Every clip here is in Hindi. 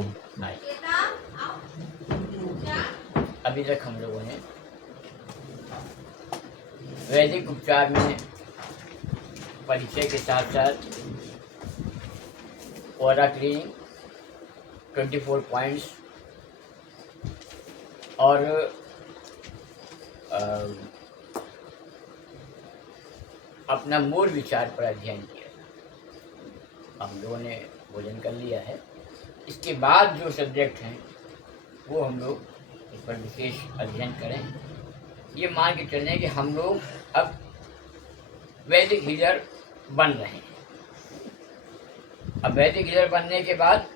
ओम। अभी तक हम लोगों ने वैदिक उपचार में परिचय के साथ साथ ऑरा क्लीनिंग 24 पॉइंट्स और अपना मूल विचार पर अध्ययन किया। हम लोगों ने भोजन कर लिया है। इसके बाद जो सब्जेक्ट हैं वो हम लोग इस पर विशेष अध्ययन करें। ये मान के चलें कि हम लोग अब वैदिक हीलर बन रहे हैं। अब वैदिक हीलर बनने के बाद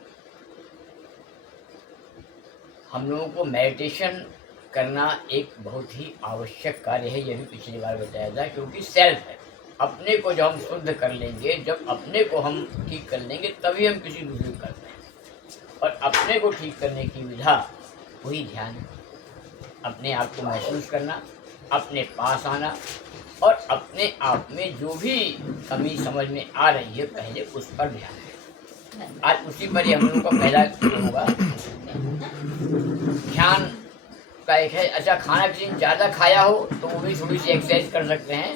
हम लोगों को मेडिटेशन करना एक बहुत ही आवश्यक कार्य है। यह भी पिछली बार बताया था, क्योंकि सेल्फ है। अपने को जब हम शुद्ध कर लेंगे, जब अपने को हम ठीक कर लेंगे, तभी हम किसी दूसरे को करते हैं। और अपने को ठीक करने की विधा वही ध्यान है। अपने आप को महसूस करना, अपने पास आना और अपने आप में जो भी कमी समझ में आ रही है पहले उस पर ध्यान है। आज उसी पर ही हम लोगों का पहला होगा ध्यान का एक है। अच्छा, खाना किसी ने ज़्यादा खाया हो तो वो भी थोड़ी सी एक्सरसाइज कर सकते हैं।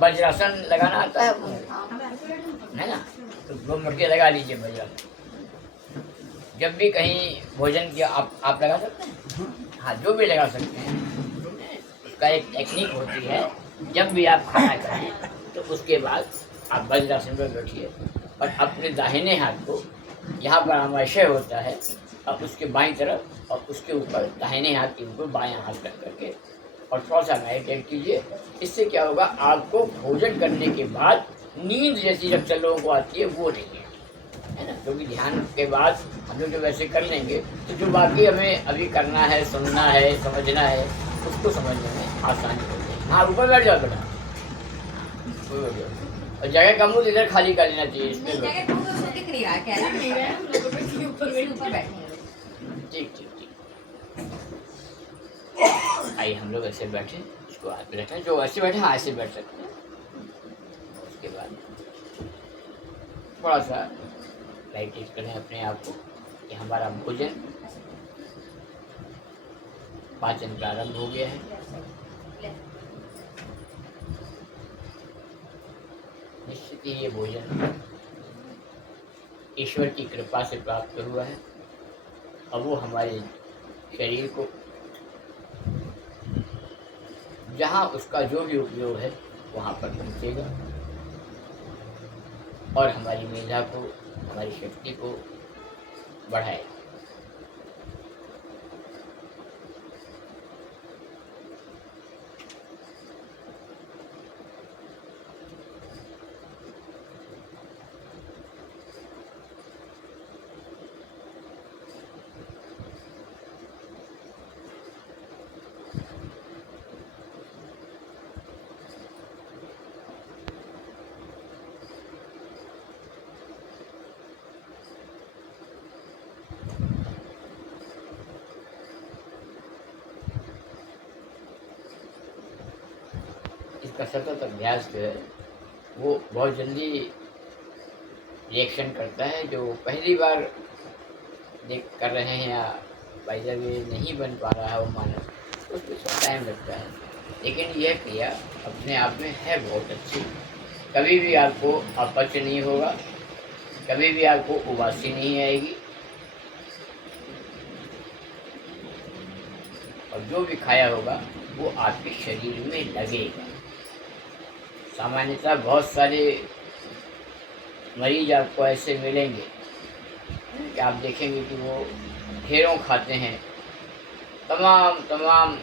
वज्रासन लगाना आता है ना, तो 2 मिनट लगा लीजिए वज्रासन। जब भी कहीं भोजन किया आप लगा सकते हैं। हाँ, जो भी लगा सकते हैं। उसका एक टेक्निक होती है। जब भी आप खाना खाएं तो उसके बाद आप वज्रासन पर बैठिए और अपने दाहिने हाथ को यहाँ पर आमाशय होता है और उसके बाईं तरफ और उसके ऊपर दाहिने हाथ के ऊपर बायां हाथ रख करके और थोड़ा सा मेडिटेट कीजिए। इससे क्या होगा, आपको भोजन करने के बाद नींद जैसी जब लोगों को आती है वो नहीं है ना। क्योंकि ध्यान के बाद हम लोग जब वैसे कर लेंगे तो जो बाकी हमें अभी करना है, सुनना है, समझना है, उसको समझने में आसानी होगी। हाँ, ऊपर बैठ जाओ बेटा, और जगह कम हो तो इधर खाली कर लेना चाहिए। इसमें ठीक ठीक ठीक। आइए हम लोग ऐसे बैठे, इसको हाथ में रखें। जो ऐसे बैठे हाँ ऐसे बैठ सकते हैं। उसके बाद थोड़ा सा लाइट करें अपने आप को कि हमारा भोजन पाचन प्रारंभ हो गया है। निश्चित ही ये भोजन ईश्वर की कृपा से प्राप्त हुआ है। अब वो हमारे शरीर को जहाँ उसका जो भी उपयोग है वहाँ पर पहुँचेगा और हमारी मेधा को, हमारी शक्ति को बढ़ाएगा। इसका सतत अभ्यास जो है वो बहुत जल्दी रिएक्शन करता है। जो पहली बार देख कर रहे हैं या बाय द वे नहीं बन पा रहा है वो मानव, तो उसमें थोड़ा टाइम लगता है। लेकिन यह क्रिया अपने आप में है बहुत अच्छी। कभी भी आपको अपच नहीं होगा, कभी भी आपको उबासी नहीं आएगी और जो भी खाया होगा वो आपके शरीर में लगेगा। सामान्यतः बहुत सारे मरीज आपको ऐसे मिलेंगे कि आप देखेंगे कि वो ढेरों खाते हैं, तमाम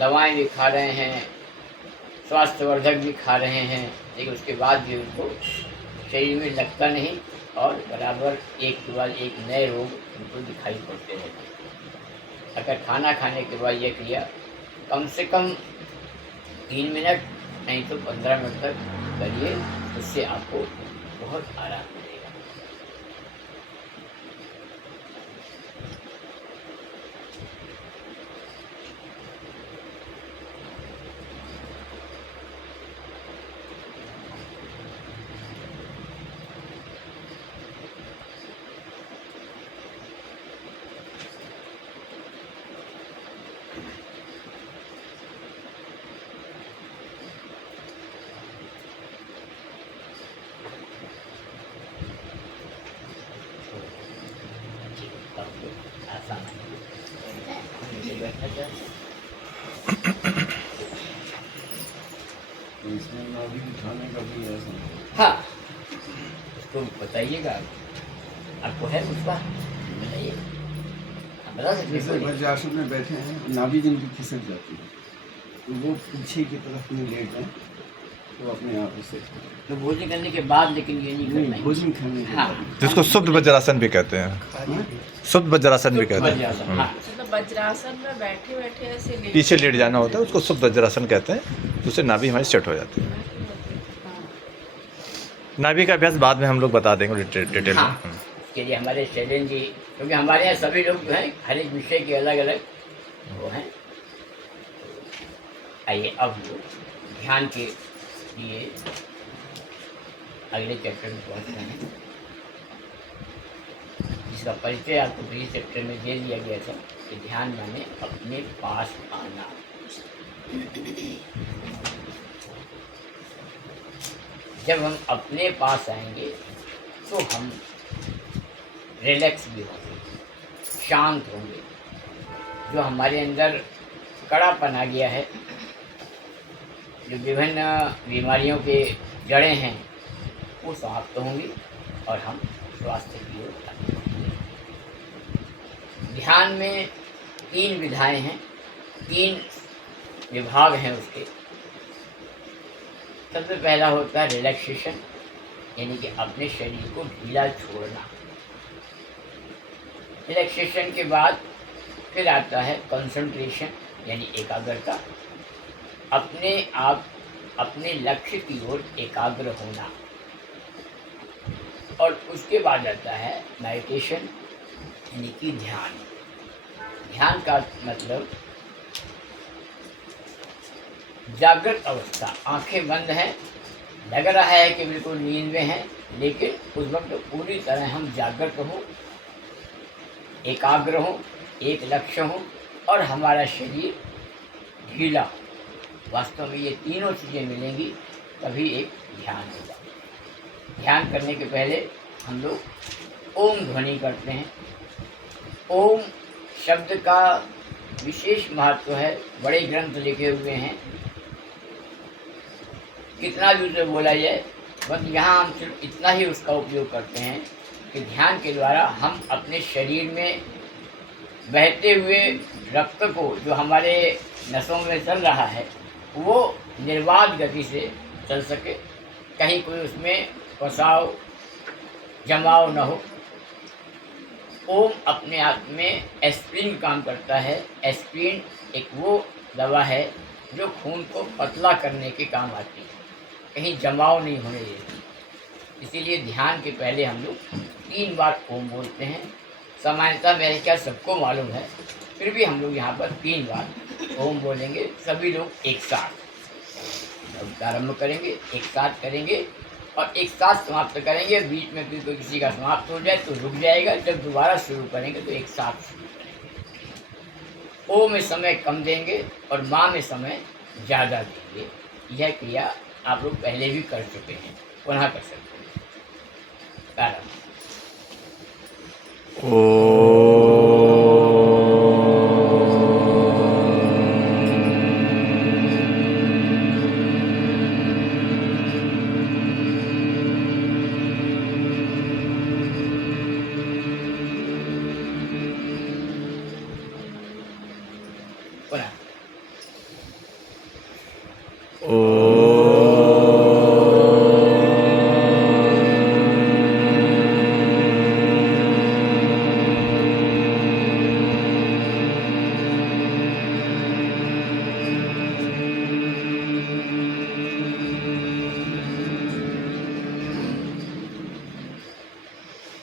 दवाएं भी खा रहे हैं, स्वास्थ्यवर्धक भी खा रहे हैं, लेकिन उसके बाद भी उनको शरीर में लगता नहीं और बराबर एक के बाद एक नए रोग उनको दिखाई पड़ते रहते हैं। अगर खाना खाने के बाद यह क्रिया कम से कम 3 मिनट नहीं तो 15 मिनट तक करिए, उससे आपको बहुत आराम मिलेगा। आसान है। नीचे बैठना चाहिए। तो इसमें नाभि उठाने का भी ऐसा हाँ, उसको बताइएगा, आपको है उसका बताइए, आप बता सकते जैसे हैं। वज्रासन में बैठे हैं, नाभि जिनकी खिसक जाती है तो वो पीछे की तरफ में लेट जाए तो अपने आप से तो भोजन करने के बाद, लेकिन ये नहीं करना है। भोजन खाने के हाँ, बाद जिसको शुद्ध वज्रासन भी कहते हैं, हाँ? शुद्ध वज्रासन भी कहते हैं। वज्रासन, हाँ। मतलब वज्रासन में बैठे बैठे ऐसे पीछे लेट जाना होता है, उसको शुद्ध वज्रासन कहते हैं। उससे नाभि हमारी सेट हो जाती है। नाभि का अभ्यास बाद में हम लोग बता देंगे डिटेल में। हाँ, इसके लिए हमारे शैलेंद्र जी, क्योंकि हमारे यहाँ सभी लोग जो हैं हर एक विषय के अलग अलग वो हैं। आइए अब ध्यान के लिए अगले चैप्टर में पहुँच रहे हैं, जिसका परिचय आपको प्रीवियस चैप्टर में दे दिया गया था कि ध्यान माने अपने पास आना। जब हम अपने पास आएंगे तो हम रिलैक्स भी होंगे, शांत होंगे। जो हमारे अंदर कड़ापन आ गया है, जो विभिन्न बीमारियों के जड़ें हैं, वो समाप्त होंगी और हम स्वास्थ्य की ओर बढ़ेंगे। ध्यान में 3 विधाएं हैं, 3 विभाग हैं उसके। सबसे पहला होता है रिलैक्सेशन, यानी कि अपने शरीर को ढीला छोड़ना। रिलैक्सेशन के बाद फिर आता है कंसंट्रेशन, यानी एकाग्रता, अपने आप अपने लक्ष्य की ओर एकाग्र होना। और उसके बाद आता है मेडिटेशन, यानी कि ध्यान। ध्यान का मतलब जागृत अवस्था, आंखें बंद हैं, लग रहा है कि बिल्कुल नींद में हैं, लेकिन उस वक्त पूरी तरह हम जागृत हों, एकाग्र हों, एक लक्ष्य हों और हमारा शरीर ढीला हो। वास्तव में ये तीनों चीज़ें मिलेंगी तभी एक ध्यान होगा। ध्यान करने के पहले हम लोग ओम ध्वनि करते हैं। ओम शब्द का विशेष महत्व है, बड़े ग्रंथ लिखे हुए हैं, कितना भी उसे बोला जाए, बस यहाँ हम सिर्फ इतना ही उसका उपयोग करते हैं कि ध्यान के द्वारा हम अपने शरीर में बहते हुए रक्त को, जो हमारे नसों में चल रहा है, वो निर्बाध गति से चल सके, कहीं कोई उसमें फसाव जमाव न हो। ओम अपने आप में एस्प्रिन काम करता है। एस्प्रिन एक वो दवा है जो खून को पतला करने के काम आती है, कहीं जमाव नहीं होने देती। इसीलिए ध्यान के पहले हम लोग 3 बार ओम बोलते हैं। सामान्यतः मेरे क्या सबको मालूम है, फिर भी हम लोग यहाँ पर 3 बार ओम बोलेंगे। सभी लोग एक साथ प्रारंभ करेंगे, एक साथ करेंगे और एक साथ समाप्त करेंगे। बीच में फिर कोई किसी का समाप्त हो जाए तो रुक जाएगा, जब दोबारा शुरू करेंगे तो एक साथ शुरू करेंगे। ओ में समय कम देंगे और माँ में समय ज़्यादा देंगे। यह क्रिया आप लोग पहले भी कर चुके हैं, पुनः कर सकते हैं। प्रारंभ। पुनः।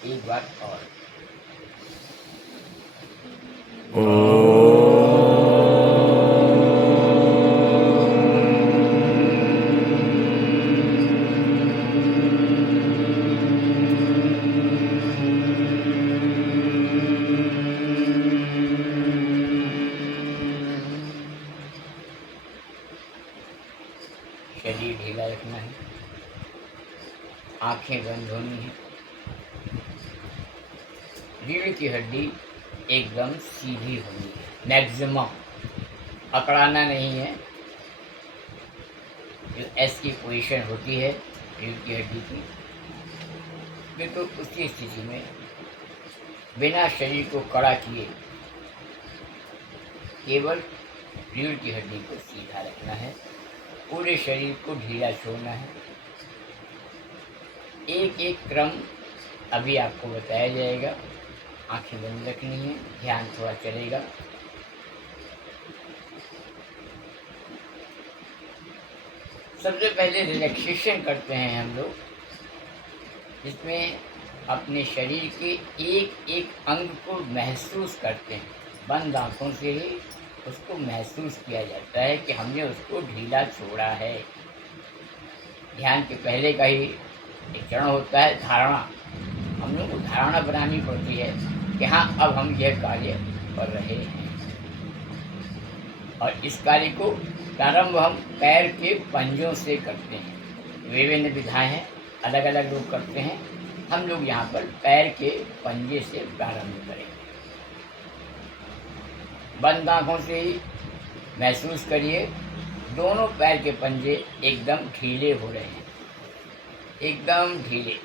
एक बार और। शरीर ढीला रखना है, आंखें बंद होनी है, रीढ़ की हड्डी एकदम सीधी होनी है, मैक्सिमम अकड़ाना नहीं है। जो एस की पोजीशन होती है रीढ़ की हड्डी की, बिल्कुल उसी स्थिति में बिना शरीर को कड़ा किए केवल रीढ़ की हड्डी को सीधा रखना है, पूरे शरीर को ढीला छोड़ना है। एक एक क्रम अभी आपको बताया जाएगा। आंखें बंद रखनी है, ध्यान थोड़ा चलेगा। सबसे पहले रिलैक्सेशन करते हैं हम लोग, जिसमें अपने शरीर के एक एक अंग को महसूस करते हैं। बंद आंखों से ही उसको महसूस किया जाता है कि हमने उसको ढीला छोड़ा है। ध्यान के पहले का ही एक चरण होता है धारणा। हम लोग को धारणा बनानी पड़ती है कि हाँ, अब हम यह कार्य कर रहे हैं। और इस कार्य को प्रारंभ हम पैर के पंजों से करते हैं। विभिन्न विधाएं हैं, अलग अलग लोग करते हैं। हम लोग यहाँ पर पैर के पंजे से प्रारंभ करेंगे। बंद आंखों से ही महसूस करिए दोनों पैर के पंजे एकदम ढीले हो रहे हैं, एकदम ढीले।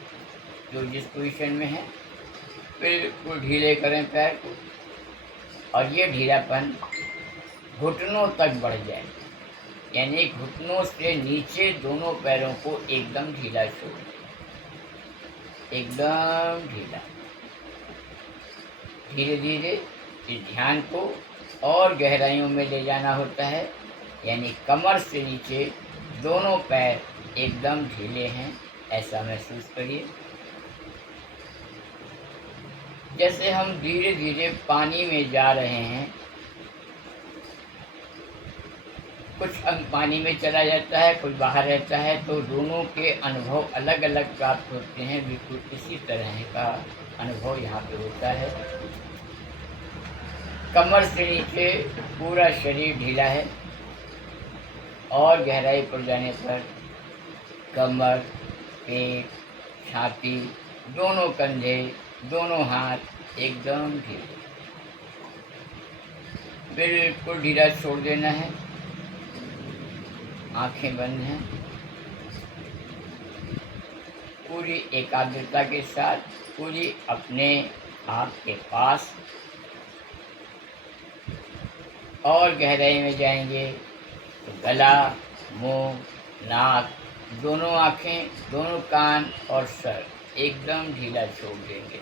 जो जिस पोजीशन में है बिल्कुल ढीले करें पैर को, और ये ढीलापन घुटनों तक बढ़ जाए, यानी घुटनों से नीचे दोनों पैरों को एकदम ढीला छोड़ें, एकदम ढीला। धीरे धीरे इस ध्यान को और गहराइयों में ले जाना होता है, यानी कमर से नीचे दोनों पैर एकदम ढीले हैं, ऐसा महसूस करिए। जैसे हम धीरे धीरे पानी में जा रहे हैं, कुछ अंग पानी में चला जाता है, कुछ बाहर रहता है, तो दोनों के अनुभव अलग अलग प्राप्त होते हैं। बिल्कुल इसी तरह का अनुभव यहाँ पे होता है। कमर से नीचे पूरा शरीर ढीला है, और गहराई पर जाने पर कमर, पेट, छाती, दोनों कंधे, दोनों हाथ एकदम ढीले। बिल्कुल ढीला छोड़ देना है। आंखें बंद हैं। पूरी एकाग्रता के साथ पूरी अपने आप के पास और गहराई में जाएंगे तो गला, मुंह, नाक, दोनों आँखें, दोनों कान और सर एकदम ढीला छोड़ देंगे।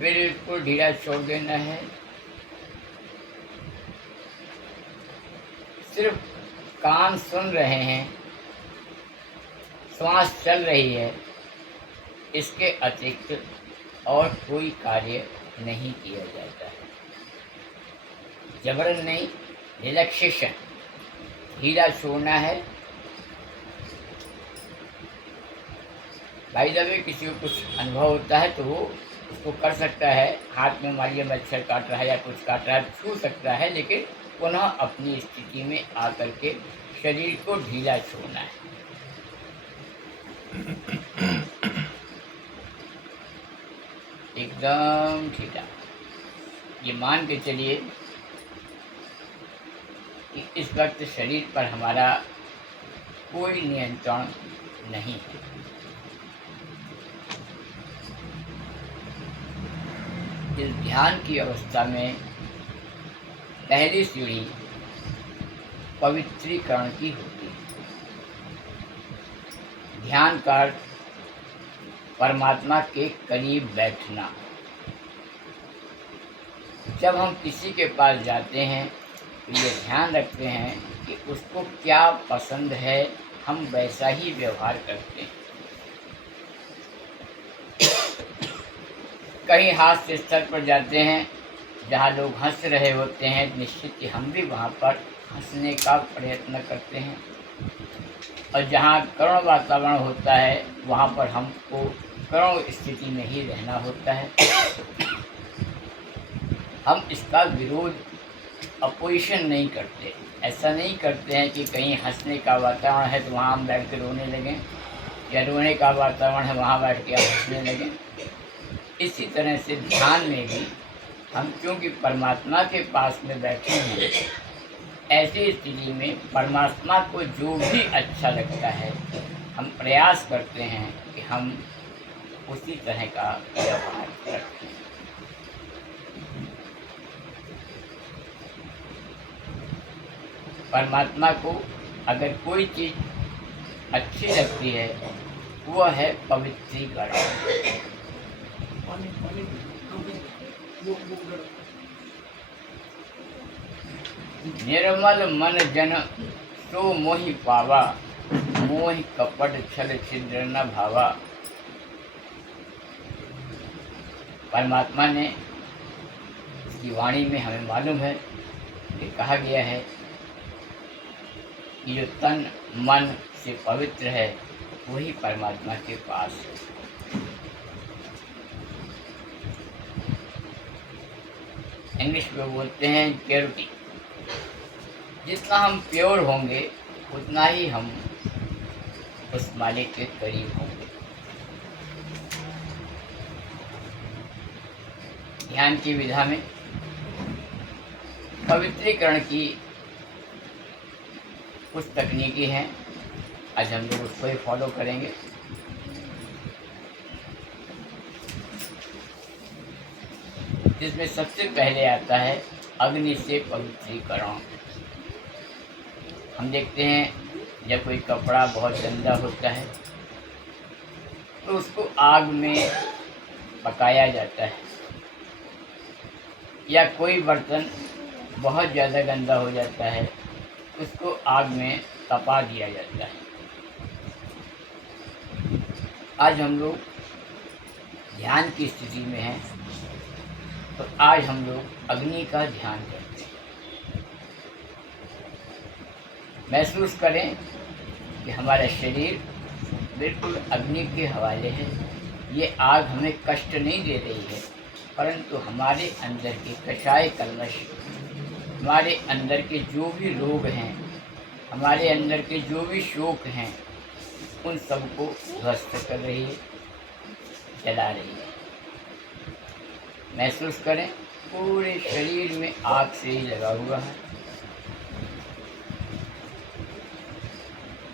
बिल्कुल ढीला छोड़ देना है। सिर्फ कान सुन रहे हैं, श्वास चल रही है, इसके अतिरिक्त और कोई कार्य नहीं किया जाता है। जबरन नहीं, रिलैक्सेशन, ढीला छोड़ना है। भाई जब भी किसी को कुछ अनुभव होता है तो वो उसको कर सकता है। हाथ में मारिए मच्छर काट रहा है या कुछ काट रहा है, छू सकता है, लेकिन पुनः अपनी स्थिति में आकर के शरीर को ढीला छोड़ना है। एकदम ढीला। ये मान के चलिए कि इस वक्त शरीर पर हमारा कोई नियंत्रण नहीं है। इस ध्यान की अवस्था में पहली सीढ़ी पवित्रीकरण की होती है। ध्यान का अर्थ परमात्मा के करीब बैठना। जब हम किसी के पास जाते हैं तो ये ध्यान रखते हैं कि उसको क्या पसंद है, हम वैसा ही व्यवहार करते हैं। कहीं हास्य स्थल पर जाते हैं जहाँ लोग हंस रहे होते हैं, निश्चित ही हम भी वहाँ पर हंसने का प्रयत्न करते हैं। और जहाँ करुण वातावरण होता है वहाँ पर हमको करुण स्थिति में ही रहना होता है। हम इसका विरोध, अपोजिशन नहीं करते। ऐसा नहीं करते हैं कि कहीं हंसने का वातावरण है तो वहाँ हम बैठ के रोने लगें, या रोने का वातावरण है वहाँ बैठ के हम हंसने लगें। इसी तरह से ध्यान में भी हम क्योंकि परमात्मा के पास में बैठे हैं, ऐसी स्थिति में परमात्मा को जो भी अच्छा लगता है हम प्रयास करते हैं कि हम उसी तरह का व्यवहार रखें। परमात्मा को अगर कोई चीज़ अच्छी लगती है वह है पवित्रीकरण। निर्मल मन जन सो मोहि पावा, मोहि कपट छल छिद्र न भावा। परमात्मा ने उसकी वाणी में हमें मालूम है, ये कहा गया है कि जो तन मन से पवित्र है वही परमात्मा के पास है। इंग्लिश में बोलते हैं प्योरिटी। जितना हम प्योर होंगे उतना ही हम उस मालिक के करीब होंगे। ध्यान की विधा में पवित्रीकरण की कुछ तकनीकी हैं, आज हम लोग उसको ही फॉलो करेंगे। जिसमें सबसे पहले आता है अग्नि से पवित्रीकरण। हम देखते हैं जब कोई कपड़ा बहुत गंदा होता है तो उसको आग में पकाया जाता है, या कोई बर्तन बहुत ज़्यादा गंदा हो जाता है उसको आग में तपा दिया जाता है। आज हम लोग ध्यान की स्थिति में हैं तो आज हम लोग अग्नि का ध्यान करते हैं। महसूस करें कि हमारा शरीर बिल्कुल अग्नि के हवाले है। ये आग हमें कष्ट नहीं दे रही है, परंतु हमारे अंदर के कषाय कलश, हमारे अंदर के जो भी रोग हैं, हमारे अंदर के जो भी शोक हैं, उन सबको ध्वस्त कर रही है, जला रही है। महसूस करें पूरे शरीर में आग से ही लगा हुआ है।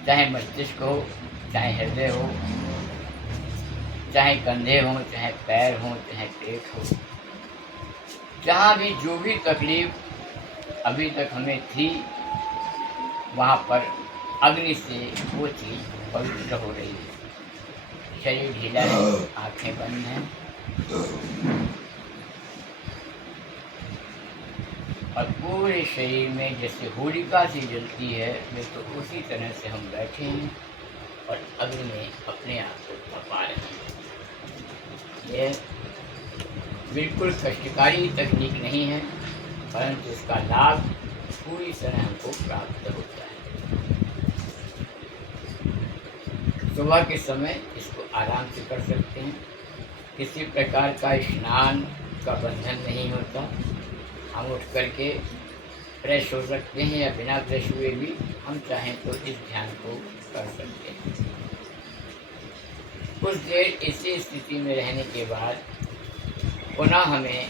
चाहे मस्तिष्क हो, चाहे हृदय हो, चाहे कंधे हों, चाहे पैर हों, चाहे पेट हो, जहाँ भी जो भी तकलीफ अभी तक हमें थी वहाँ पर अग्नि से वो चीज़ पवित्र हो रही है। शरीर ढीला है, आँखें बंद हैं और पूरे शरीर में जैसे होलिका सी जलती है, वे तो उसी तरह से हम बैठे हैं और अग्नि में अपने आप को तपा रहे हैं। यह बिल्कुल कष्टकारी तकनीक नहीं है, परंतु इसका लाभ पूरी तरह हमको प्राप्त होता है। सुबह के समय इसको आराम से कर सकते हैं। किसी प्रकार का स्नान का बंधन नहीं होता। हम उठ करके फ्रेश हो सकते हैं या बिना फ्रेश हुए भी हम चाहें तो इस ध्यान को कर सकते हैं। कुछ देर इसी स्थिति में रहने के बाद पुनः हमें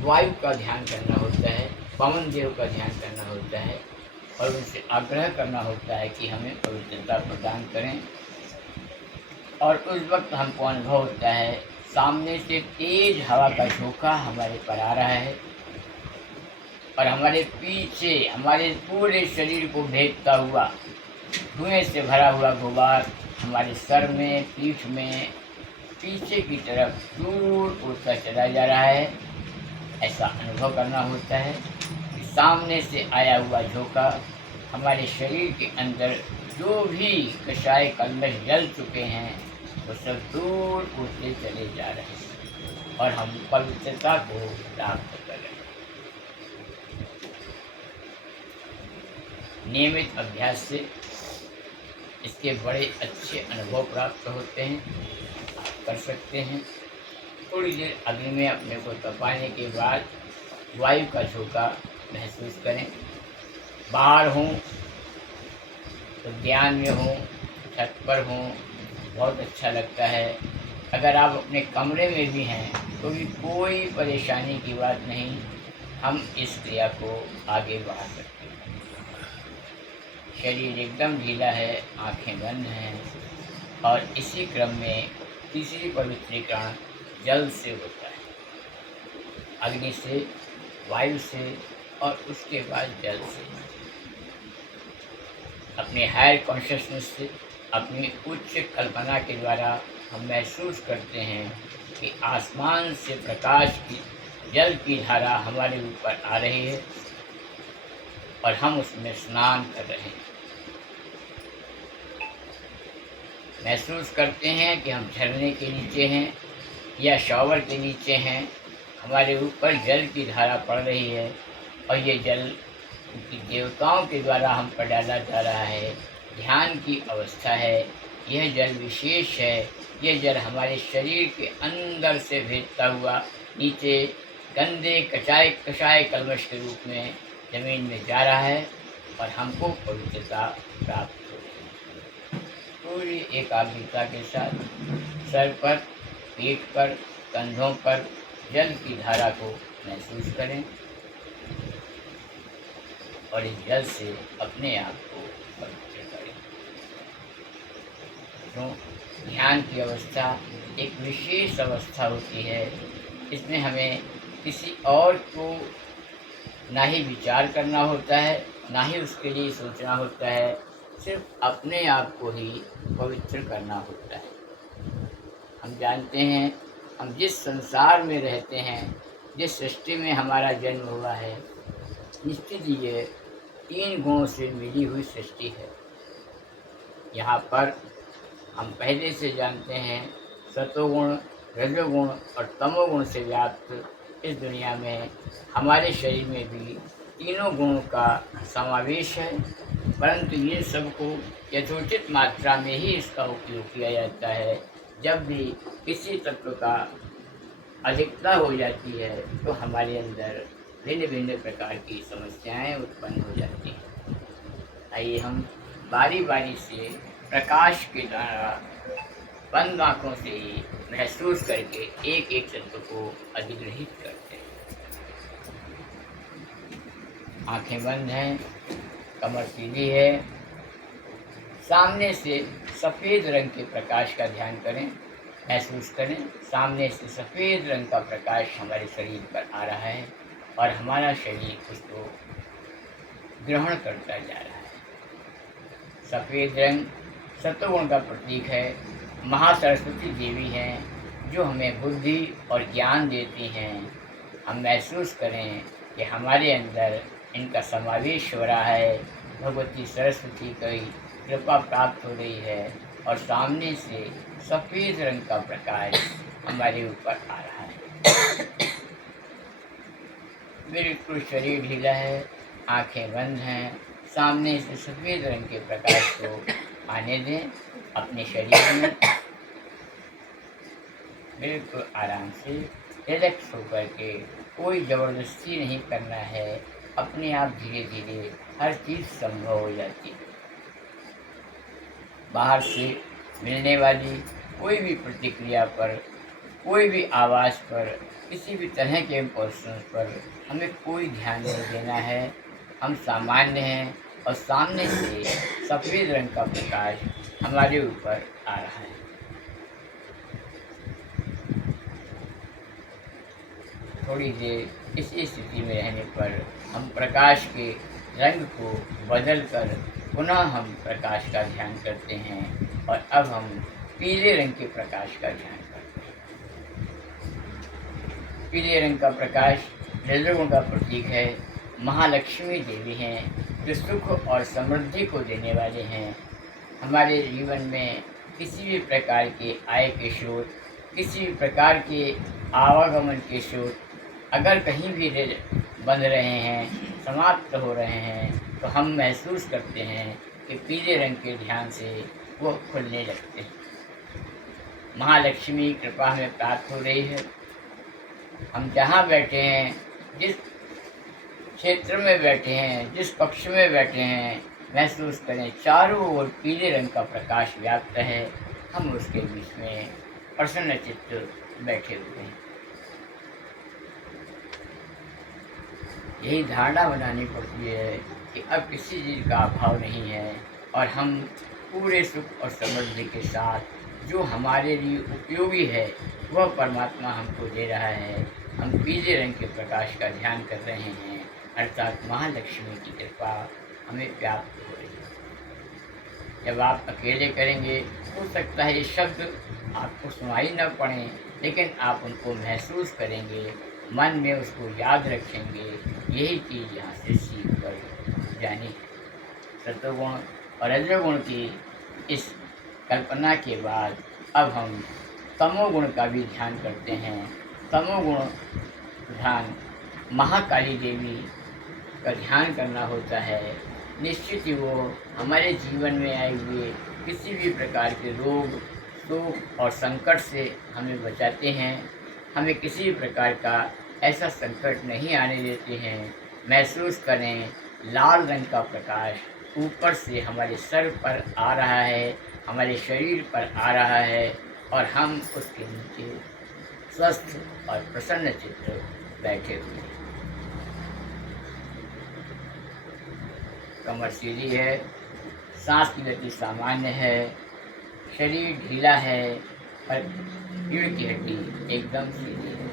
वायु का ध्यान करना होता है, पवन देव का ध्यान करना होता है और उनसे आग्रह करना होता है कि हमें पवित्रता प्रदान करें। और उस वक्त हमको अनुभव होता है सामने से तेज हवा का झोंका हमारे पर आ रहा है और हमारे पीछे हमारे पूरे शरीर को भेदता हुआ धुएं से भरा हुआ गुबार हमारे सर में, पीठ में, पीछे की तरफ दूर उड़ता चला जा रहा है। ऐसा अनुभव करना होता है कि सामने से आया हुआ झोंका हमारे शरीर के अंदर जो भी कषाय कलश जल चुके हैं वो सब दूर उड़ते चले जा रहे हैं और हम पवित्रता को प्राप्त कर रहे हैं। नियमित अभ्यास से इसके बड़े अच्छे अनुभव प्राप्त होते हैं। आप कर सकते हैं। थोड़ी देर अग्नि में अपने को तपाने के बाद वायु का झोंका महसूस करें। बाहर हों तो ध्यान में हों, छत पर हों, बहुत अच्छा लगता है। अगर आप अपने कमरे में भी हैं तो भी कोई परेशानी की बात नहीं, हम इस क्रिया को आगे बढ़ा सकते हैं। शरीर एकदम ढीला है, आंखें बंद हैं और इसी क्रम में तीसरी पवित्रीकरण जल से होता है, अग्नि से, वायु से और उसके बाद जल से। अपने हायर कॉन्शियसनेस से, अपनी उच्च कल्पना के द्वारा हम महसूस करते हैं कि आसमान से प्रकाश की जल की धारा हमारे ऊपर आ रही है और हम उसमें स्नान कर रहे हैं। महसूस करते हैं कि हम झरने के नीचे हैं या शॉवर के नीचे हैं, हमारे ऊपर जल की धारा पड़ रही है और ये जल देवताओं के द्वारा हम पर डाला जा रहा है। ध्यान की अवस्था है, यह जल विशेष है। यह जल हमारे शरीर के अंदर से भेजता हुआ नीचे गंदे कषाय कलमश के रूप में जमीन में जा रहा है और हमको पवित्रता प्राप्त हो रही है। पूरी एकाग्रता के साथ सर पर, पीठ पर, कंधों पर जल की धारा को महसूस करें और इस जल से अपने आप को पवित्र करें। तो ध्यान की अवस्था एक विशेष अवस्था होती है, इसमें हमें किसी और को ना ही विचार करना होता है, ना ही उसके लिए सोचना होता है, सिर्फ अपने आप को ही पवित्र करना होता है। हम जानते हैं हम जिस संसार में रहते हैं, जिस सृष्टि में हमारा जन्म हुआ है, निश्चित ये 3 गुणों से मिली हुई सृष्टि है। यहाँ पर हम पहले से जानते हैं सतोगुण, रजोगुण और तमोगुण से व्याप्त इस दुनिया में हमारे शरीर में भी तीनों गुणों का समावेश है, परंतु ये सबको यथोचित मात्रा में ही इसका उपयोग किया जाता है। जब भी किसी तत्व का अधिकता हो जाती है तो हमारे अंदर भिन्न भिन्न प्रकार की समस्याएं उत्पन्न हो जाती हैं। आइए हम बारी बारी से प्रकाश के द्वारा बंद आँखों से ही महसूस करके एक एक तत्व को अधिग्रहित करते हैं। आंखें बंद हैं, कमर सीधी है, सामने से सफ़ेद रंग के प्रकाश का ध्यान करें, महसूस करें। सामने से सफ़ेद रंग का प्रकाश हमारे शरीर पर आ रहा है और हमारा शरीर उसको ग्रहण करता जा रहा है। सफ़ेद रंग सत्वगुण का प्रतीक है, महासरस्वती देवी हैं जो हमें बुद्धि और ज्ञान देती हैं। हम महसूस करें कि हमारे अंदर इनका समावेश हो रहा है, भगवती सरस्वती की कृपा प्राप्त हो रही है और सामने से सफ़ेद रंग का प्रकाश हमारे ऊपर आ रहा है। बिल्कुल शरीर ढीला है, आंखें बंद हैं, सामने से सफ़ेद रंग के प्रकाश को आने दें अपने शरीर में। बिल्कुल आराम से रिलैक्स होकर के, कोई ज़बरदस्ती नहीं करना है, अपने आप धीरे धीरे हर चीज़ संभव हो जाती है। बाहर से मिलने वाली कोई भी प्रतिक्रिया पर, कोई भी आवाज़ पर, किसी भी तरह के इम्पल्शन पर हमें कोई ध्यान नहीं देना है। हम सामान्य हैं और सामने से सफ़ेद रंग का प्रकाश हमारे ऊपर आ रहा है। थोड़ी देर इस स्थिति में रहने पर हम प्रकाश के रंग को बदलकर पुनः हम प्रकाश का ध्यान करते हैं और अब हम पीले रंग के प्रकाश का ध्यान करते हैं। पीले रंग का प्रकाश रजोगुण का प्रतीक है, महालक्ष्मी देवी हैं जो सुख और समृद्धि को देने वाले हैं। हमारे जीवन में किसी भी प्रकार के आय के स्रोत, किसी भी प्रकार के आवागमन के स्रोत अगर कहीं भी बंद रहे हैं, समाप्त हो रहे हैं, तो हम महसूस करते हैं कि पीले रंग के ध्यान से वो खुलने लगते हैं। महालक्ष्मी कृपा हमें प्राप्त हो रही है। हम जहाँ बैठे हैं, जिस क्षेत्र में बैठे हैं, जिस पक्ष में बैठे हैं, महसूस करें चारों ओर पीले रंग का प्रकाश व्याप्त है। हम उसके बीच में प्रसन्न चित्त बैठे हुए हैं। यही धारणा बनानी पड़ती है कि अब किसी चीज़ का अभाव नहीं है और हम पूरे सुख और समृद्धि के साथ जो हमारे लिए उपयोगी है वह परमात्मा हमको दे रहा है। हम पीले रंग के प्रकाश का ध्यान कर रहे हैं, अर्थात महालक्ष्मी की कृपा हमें प्राप्त हो रही है। जब आप अकेले करेंगे हो सकता है ये शब्द आपको सुनाई न पड़े, लेकिन आप उनको महसूस करेंगे, मन में उसको याद रखेंगे। यही चीज़ यहाँ से सीख कर जानी है। सत्वगुण और रजोगुण की इस कल्पना के बाद अब हम तमोगुण का भी ध्यान करते हैं। तमोगुण ध्यान महाकाली देवी का ध्यान करना होता है। निश्चित ही वो हमारे जीवन में आए हुए किसी भी प्रकार के रोग, शोक और संकट से हमें बचाते हैं। हमें किसी भी प्रकार का ऐसा संकट नहीं आने देते हैं। महसूस करें, लाल रंग का प्रकाश ऊपर से हमारे सर पर आ रहा है, हमारे शरीर पर आ रहा है और हम उसके नीचे स्वस्थ और प्रसन्न चित्त बैठे हुए हैं। कमर सीधी है, सांस की गति सामान्य है, शरीर ढीला है और रीढ़ की हड्डी एकदम सीधी है।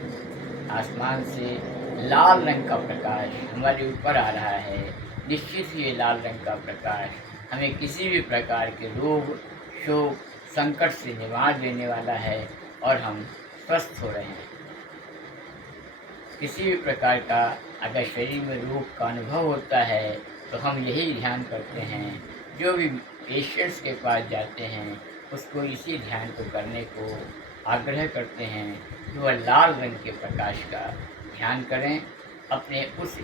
आसमान से लाल रंग का प्रकाश हमारे ऊपर आ रहा है। निश्चित ही ये लाल रंग का प्रकाश हमें किसी भी प्रकार के रोग, शोक, संकट से निवार देने वाला है और हम स्वस्थ हो रहे हैं। किसी भी प्रकार का अगर शरीर में रोग का अनुभव होता है तो हम यही ध्यान करते हैं। जो भी पेशेंट्स के पास जाते हैं उसको इसी ध्यान को करने को आग्रह करते हैं कि वह लाल रंग के प्रकाश का ध्यान करें। अपने उस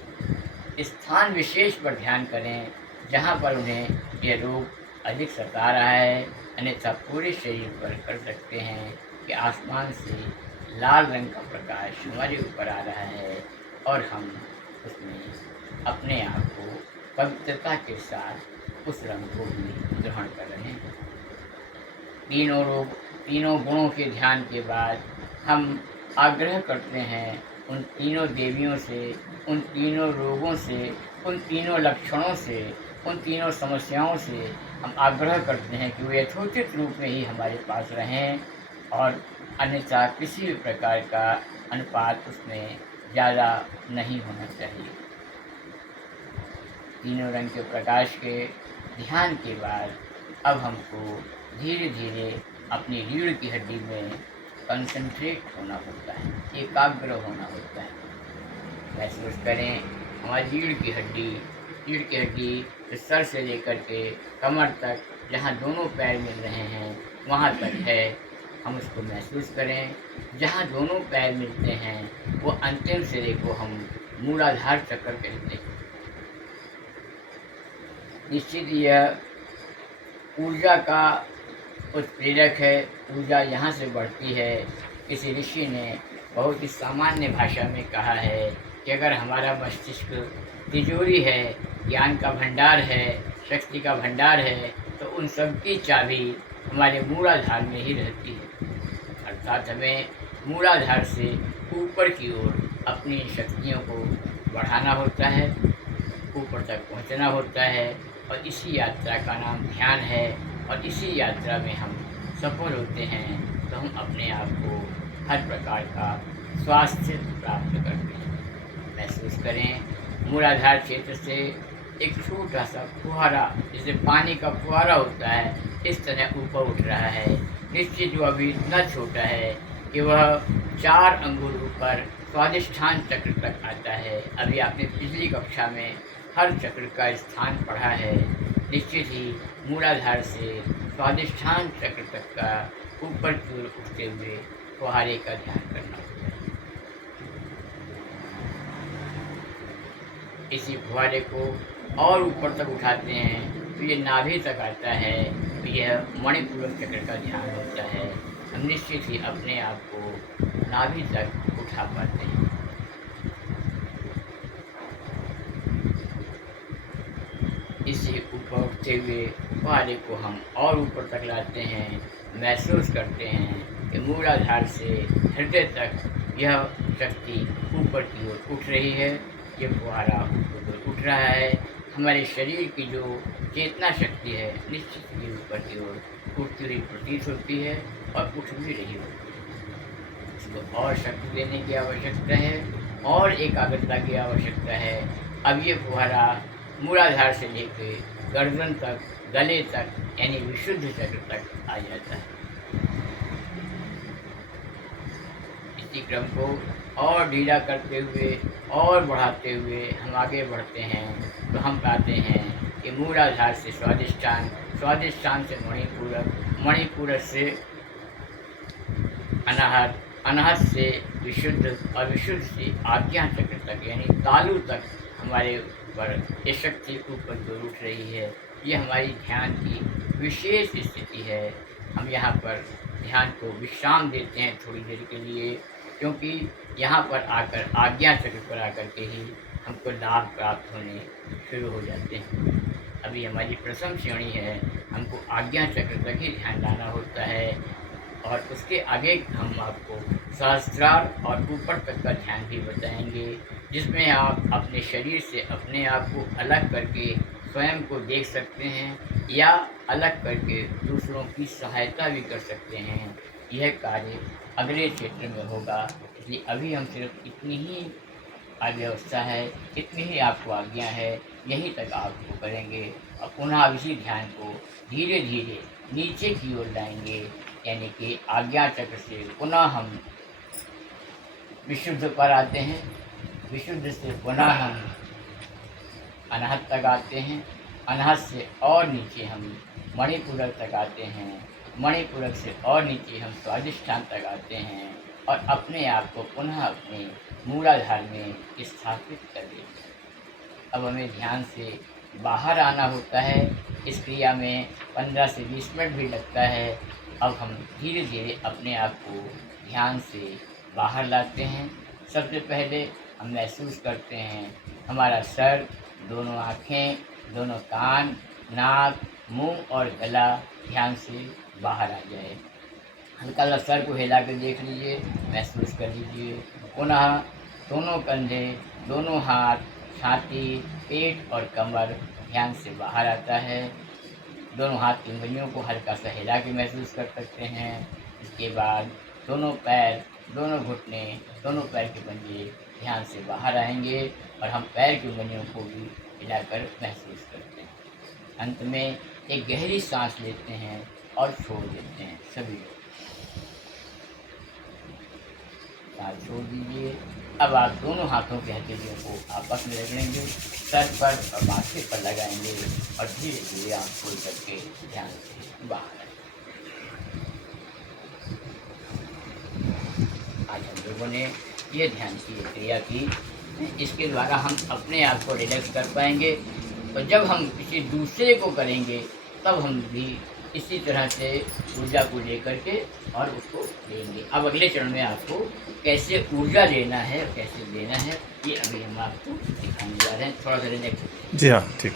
स्थान विशेष पर ध्यान करें जहाँ पर उन्हें यह रोग अधिक सता रहा है, अन्यथा पूरे शरीर पर कर सकते हैं कि आसमान से लाल रंग का प्रकाश हमारे ऊपर आ रहा है और हम उसमें अपने आप को पवित्रता के साथ उस रंग को भी ग्रहण कर रहे हैं। तीनों गुणों के ध्यान के बाद हम आग्रह करते हैं उन तीनों देवियों से, उन तीनों रोगों से, उन तीनों लक्षणों से, उन तीनों समस्याओं से हम आग्रह करते हैं कि वो यथोचित रूप में ही हमारे पास रहें और अन्यथा किसी भी प्रकार का अनुपात उसमें ज़्यादा नहीं होना चाहिए। तीनों रंग के प्रकाश के ध्यान के बाद अब हमको धीरे धीरे अपनी रीढ़ की हड्डी में कंसंट्रेट होना होता है, एकाग्र होना होता है। महसूस करें हमारी रीढ़ की हड्डी सर से लेकर के कमर तक जहाँ दोनों पैर मिल रहे हैं वहाँ तक है। हम उसको महसूस करें। जहाँ दोनों पैर मिलते हैं वो अंतिम सिरे को हम मूलाधार चक्र कहते हैं। निश्चित यह ऊर्जा का उत्प्रेरक है। ऊर्जा यहाँ से बढ़ती है। किसी ऋषि ने बहुत ही सामान्य भाषा में कहा है कि अगर हमारा मस्तिष्क तिजोरी है, ज्ञान का भंडार है, शक्ति का भंडार है, तो उन सब की चाबी हमारे मूलाधार में ही रहती है। अर्थात हमें मूलाधार से ऊपर की ओर अपनी शक्तियों को बढ़ाना होता है, ऊपर तक पहुंचना होता है और इसी यात्रा का नाम ध्यान है। और इसी यात्रा में हम सफल होते हैं तो हम अपने आप को हर प्रकार का स्वास्थ्य प्राप्त करते हैं। महसूस करें मूलाधार क्षेत्र से एक छोटा सा फुहारा, जैसे पानी का फुहारा होता है, इस तरह ऊपर उठ रहा है। निश्चित जो अभी इतना छोटा है कि वह 4 अंगुल ऊपर स्वादिष्ठान चक्र तक आता है। अभी आपने पिछली कक्षा में हर चक्र का स्थान पढ़ा है। निश्चित ही मूलाधार से स्वादिष्ठान चक्र तक का ऊपर की ओर उठते हुए फुहारे का ध्यान करना होता है। इसी फुहारे को और ऊपर तक उठाते हैं तो ये नाभि तक आता है, तो यह मणिपूरक चक्र का ध्यान होता है। हम निश्चित ही अपने आप को नाभि तक उठा पाते हैं। इसी ऊपर उठते हुए फुहारे को हम और ऊपर तक लाते हैं महसूस करते हैं कि मूलाधार से हृदय तक यह शक्ति ऊपर की ओर उठ रही है। ये फुहारा ऊपर उठ रहा है। हमारे शरीर की जो चेतना शक्ति है निश्चित ही ऊपर की ओर उठती हुई प्रतीत होती है और उठ भी रही होती है। इसको और शक्ति देने की आवश्यकता है और एकाग्रता की आवश्यकता है। अब ये फुहारा मूलाधार से लेकर गर्दन तक, गले तक यानी विशुद्ध चक्र तक आ जाता है। इसी क्रम को और ढीला करते हुए और बढ़ाते हुए हम आगे बढ़ते हैं तो हम पाते हैं कि मूलाधार से स्वादिष्ठान, स्वादिष्ठान से मणिपूरक, मणिपूरक से अनाहत, अनाहत से विशुद्ध और विशुद्ध से आज्ञा चक्र तक यानी तालु तक हमारे ऊपर ये शक्ति ऊपर की ओर उठ रही है। ये हमारी ध्यान की विशेष स्थिति है। हम यहाँ पर ध्यान को विश्राम देते हैं थोड़ी देर के लिए, क्योंकि यहाँ पर आकर आज्ञा चक्र पर आकर के ही हमको लाभ प्राप्त होने शुरू हो जाते हैं। अभी हमारी प्रथम श्रेणी है, हमको आज्ञा चक्र तक ही ध्यान लाना होता है और उसके आगे हम आपको सहस्त्रार और ऊपर तक का ध्यान भी बताएंगे, जिसमें आप अपने शरीर से अपने आप को अलग करके स्वयं को देख सकते हैं या अलग करके दूसरों की सहायता भी कर सकते हैं। यह कार्य अगले क्षेत्र में होगा, इसलिए अभी हम सिर्फ इतनी ही व्यवस्था है, इतनी ही आपको आज्ञा है, यहीं तक आपको करेंगे और पुनः इसी ध्यान को धीरे धीरे नीचे की ओर लाएंगे, यानी कि आज्ञा चक्र से पुनः हम विशुद्ध पर आते हैं, विशुद्ध से पुनः हम अनाहत तक आते हैं, अनाहत से और नीचे हम मणिपूरक तक आते हैं, मणिपूरक से और नीचे हम स्वादिष्ठान तक आते हैं और अपने आप को पुनः अपने मूलाधार में स्थापित कर देते हैं। अब हमें ध्यान से बाहर आना होता है। इस क्रिया में 15 से 20 मिनट भी लगता है। अब हम धीरे धीरे अपने आप को ध्यान से बाहर लाते हैं। सबसे पहले हम महसूस करते हैं हमारा सर, दोनों आँखें, दोनों कान, नाक, मुंह और गला ध्यान से बाहर आ जाए। हल्का सा सर को हिला कर देख लीजिए, महसूस कर लीजिए। पुनः दोनों कंधे, दोनों हाथ, छाती, पेट और कमर ध्यान से बाहर आता है। दोनों हाथ की उंगलियों को हल्का सा हिला के महसूस कर सकते हैं। इसके बाद दोनों पैर, दोनों घुटने, दोनों पैर के पंजे ध्यान से बाहर आएंगे और हम पैर की उंगलियों को भी हिलाकर महसूस करते हैं। अंत में एक गहरी सांस लेते हैं और छोड़ देते हैं। सभी लोग सांस छोड़ दीजिए। अब आप दोनों हाथों की हथेलियों को आपस में रगड़ेंगे, सर पर और माथे पर लगाएंगे और धीरे धीरे आप खोल करके ध्यान से बाहर आएंगे। आज हम लोगों ने ये ध्यान की क्रिया की, इसके द्वारा हम अपने आप को रिलैक्स कर पाएंगे और जब हम किसी दूसरे को करेंगे तब हम भी इसी तरह से ऊर्जा को लेकर के और उसको लेंगे। अब अगले चरण में आपको कैसे ऊर्जा लेना है और कैसे देना है ये अभी हम आपको दिखाने जा रहे हैं। थोड़ा सा रिलैक्स। जी हाँ, ठीक।